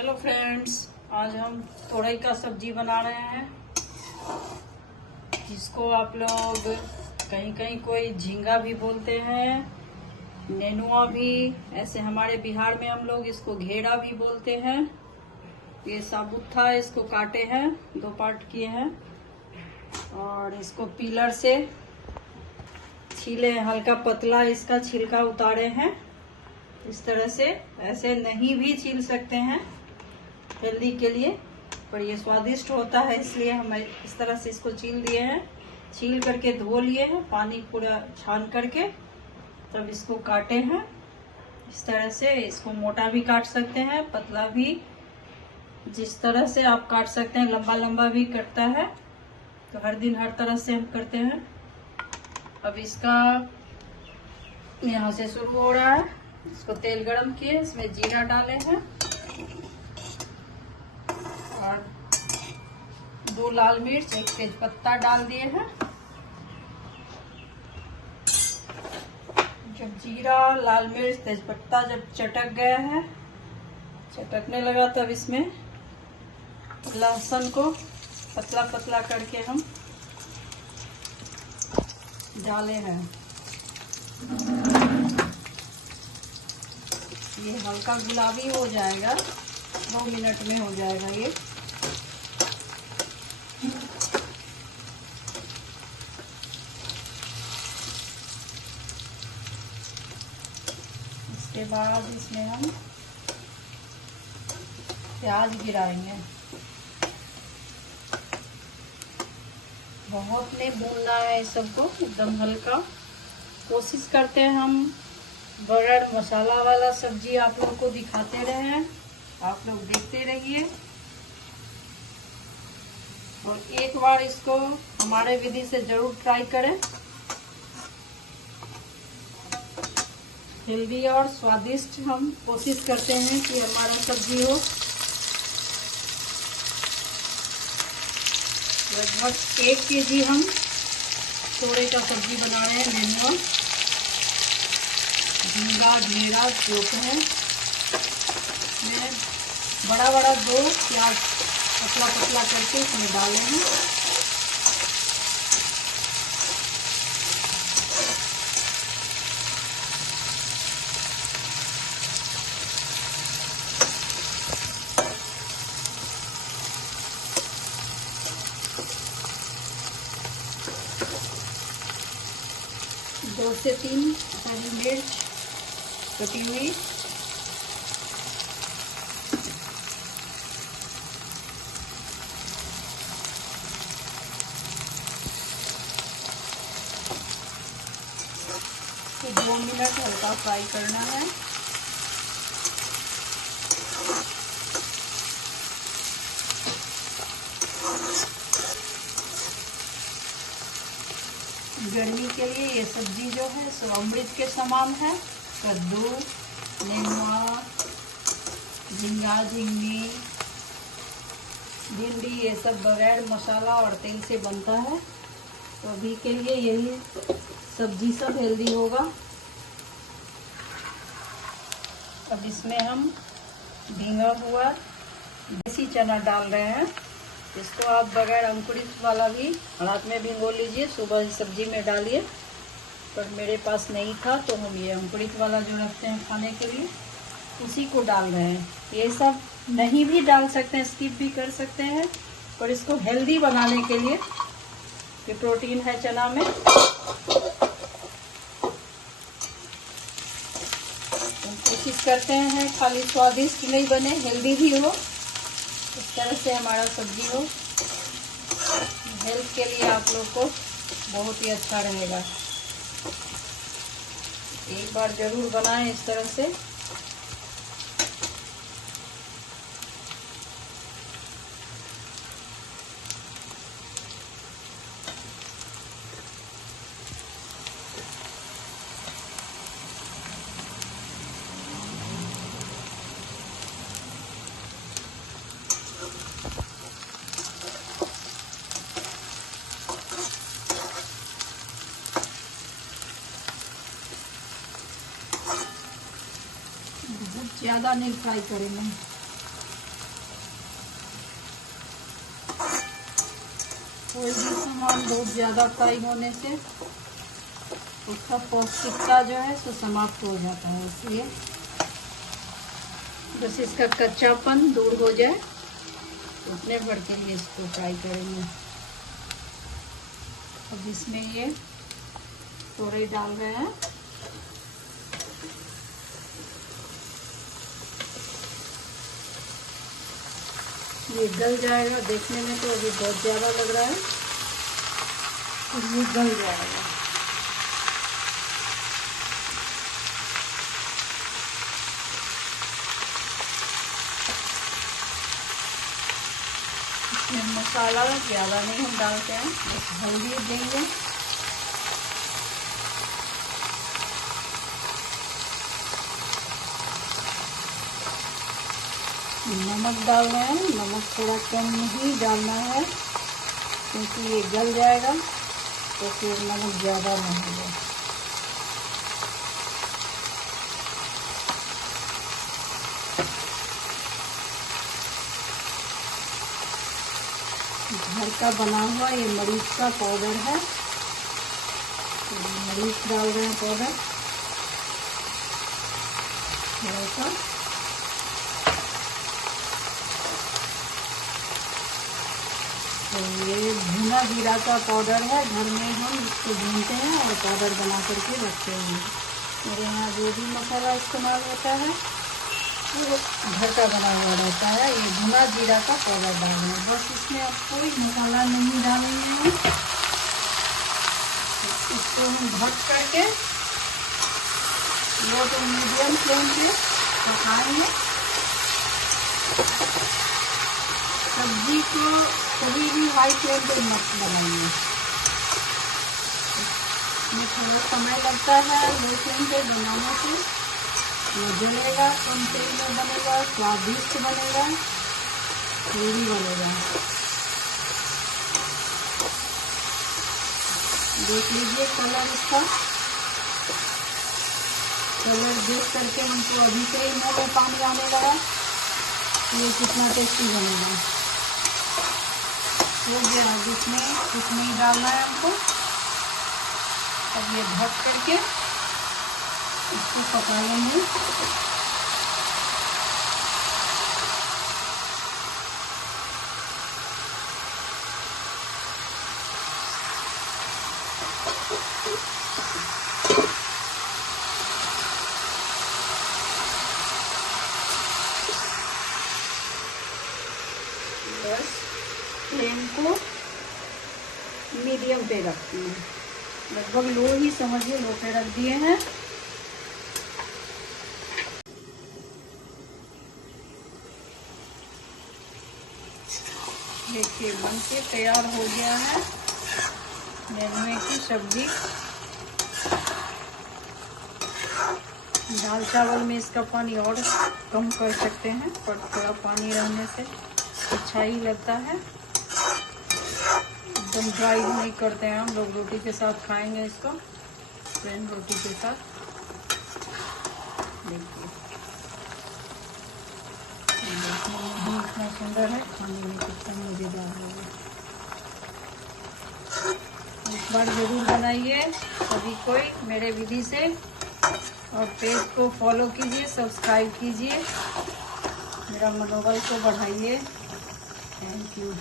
Hello friends, आज हम तोरई का सब्जी बना रहे हैं, जिसको आप लोग कहीं कहीं कोई झींगा भी बोलते हैं, नेनुआ भी, ऐसे हमारे बिहार में हम लोग इसको घेरा भी बोलते हैं। ये साबुत था, इसको काटे हैं, 2 पार्ट किए हैं और इसको पीलर से छीले, हल्का पतला इसका छिलका उतारे हैं। इस तरह से, ऐसे नहीं भी छील सकते हैं हेल्दी के लिए, पर ये स्वादिष्ट होता है, इसलिए हम इस तरह से इसको छील दिए हैं। छील करके धो लिए हैं, पानी पूरा छान करके, तब इसको काटे हैं इस तरह से। इसको मोटा भी काट सकते हैं, पतला भी, जिस तरह से आप काट सकते हैं। लंबा लंबा भी कटता है, तो हर दिन हर तरह से हम करते हैं। अब इसका यहाँ से शुरू हो रहा है। इसको तेल गरम किए, इसमें जीरा डाले हैं और 2 लाल मिर्च, 1 तेज पत्ता डाल दिए हैं। जब जीरा, लाल मिर्च, तेज पत्ता जब चटक गया है, चटकने लगा, तब इसमें लहसुन को पतला पतला करके हम डाले हैं। ये हल्का गुलाबी हो जाएगा, 2 मिनट में हो जाएगा ये। इसके बाद इसमें हम प्याज गिराएंगे। बहुत नहीं भूनना है इस सबको, एकदम हल्का। कोशिश करते हैं हम बगैर मसाला वाला सब्जी आप लोग को दिखाते रहे, आप लोग देखते रहिए। और एक बार इसको हमारे विधि से जरूर ट्राई करें। हेल्दी और स्वादिष्ट हम कोशिश करते हैं कि हमारा सब्जी हो। लगभग 1 केजी हम तोरई का सब्जी बना रहे हैं। नेनुआ, झींगा, घेरा जो है, मैं बड़ा बड़ा 2 प्याज पतला पतला करके इसमें डाले हैं। दो से 3 हरी मिर्च कटी हुई, तो 2 मिनट हल्का फ्राई करना है। गर्मी के लिए ये सब्जी जो है सो अमृत के समान है। कद्दू, नेनुआ, झींगा, झिंगी, भिंडी, ये सब बगैर मसाला और तेल से बनता है, तो अभी के लिए यही सब्जी सब हेल्दी होगा। अब इसमें हम भीगा हुआ देसी चना डाल रहे हैं। इसको आप बगैर अंकुरित वाला भी रात में भिगो लीजिए, सुबह सब्जी में डालिए, पर मेरे पास नहीं था तो हम ये अंकुरित वाला जो रखते हैं खाने के लिए, उसी को डाल रहे हैं। ये सब नहीं भी डाल सकते हैं, स्किप भी कर सकते हैं, पर इसको हेल्दी बनाने के लिए, ये प्रोटीन है चना में। हम कोशिश करते हैं खाली स्वादिष्ट नहीं बने, हेल्दी भी हो, इस तरह से हमारा सब्जी हो। हेल्थ के लिए आप लोग को बहुत ही अच्छा रहेगा। एक बार जरूर बनाएं इस तरह से। ज़्यादा नहीं फ्राई करेंगे। कोई भी सामान बहुत ज़्यादा फ्राई होने से उसका पौष्टिकता जो है सो समाप्त हो जाता है, इसलिए बस इसका कच्चापन दूर हो जाए उतने भर के लिए इसको फ्राई करेंगे। अब इसमें ये तोरई डाल रहे हैं। ये गल जाएगा, देखने में तो अभी बहुत ज़्यादा लग रहा है, ये गल जाएगा। इसमें मसाला ज़्यादा नहीं हम डालते हैं, बस हल्दी देंगे, नमक डाल रहे हैं। नमक थोड़ा कम ही डालना है क्योंकि ये गल जाएगा तो फिर नमक ज़्यादा नहीं होगा। घर का बना हुआ ये मरीच का पाउडर है, मरीच डाल रहे हैं पाउडर थोड़ा सा। तो ये भुना जीरा का पाउडर है, घर में हम इसको भूनते हैं और पाउडर बना करके रखते हैं। मेरे यहाँ जो भी मसाला इस्तेमाल होता है वो घर का बना हुआ रहता है। ये भुना जीरा का पाउडर डालना है, बस इसमें अब कोई मसाला नहीं डालेंगे हम। इसको हम ढक करके लो तो मीडियम फ्लेम पे पकाएंगे। सब्जी को कभी भी हाई फ्लेम पे मत बनाइए, इसमें थोड़ा समय लगता है लो फ्लेम पे बनाने से। ये जलेगा, कम तेल में बनेगा, स्वादिष्ट बनेगा, हेल्दी बनेगा। देख लीजिए कलर इसका, कलर देख करके हमको अभी से ही मुँह में पानी आने लगा। ये कितना टेस्टी बनेगा। हो गया, जिसमें कुछ नहीं डालना है हमको। अब ये ढक करके इसको पका लेंगे। बस फ्लेम को मीडियम पे रखती हूँ, लगभग लो ही समझिए, लो पे रख दिए हैं। देखिए बनके तैयार हो गया है नेनुए की सब्जी। दाल चावल में इसका पानी और कम कर सकते हैं, पर थोड़ा पानी रहने से अच्छा ही लगता है। एकदम ड्राई नहीं करते हैं हम लोग। रोटी के साथ खाएंगे इसको, प्लेन रोटी के साथ। देखिए देखने में ही इतना सुंदर है, खाने में कितना मज़ेदार है। एक बार ज़रूर बनाइए सभी कोई मेरे विधि से, और पेज को फॉलो कीजिए, सब्सक्राइब कीजिए, मेरा मनोबल को बढ़ाइए। Thank you.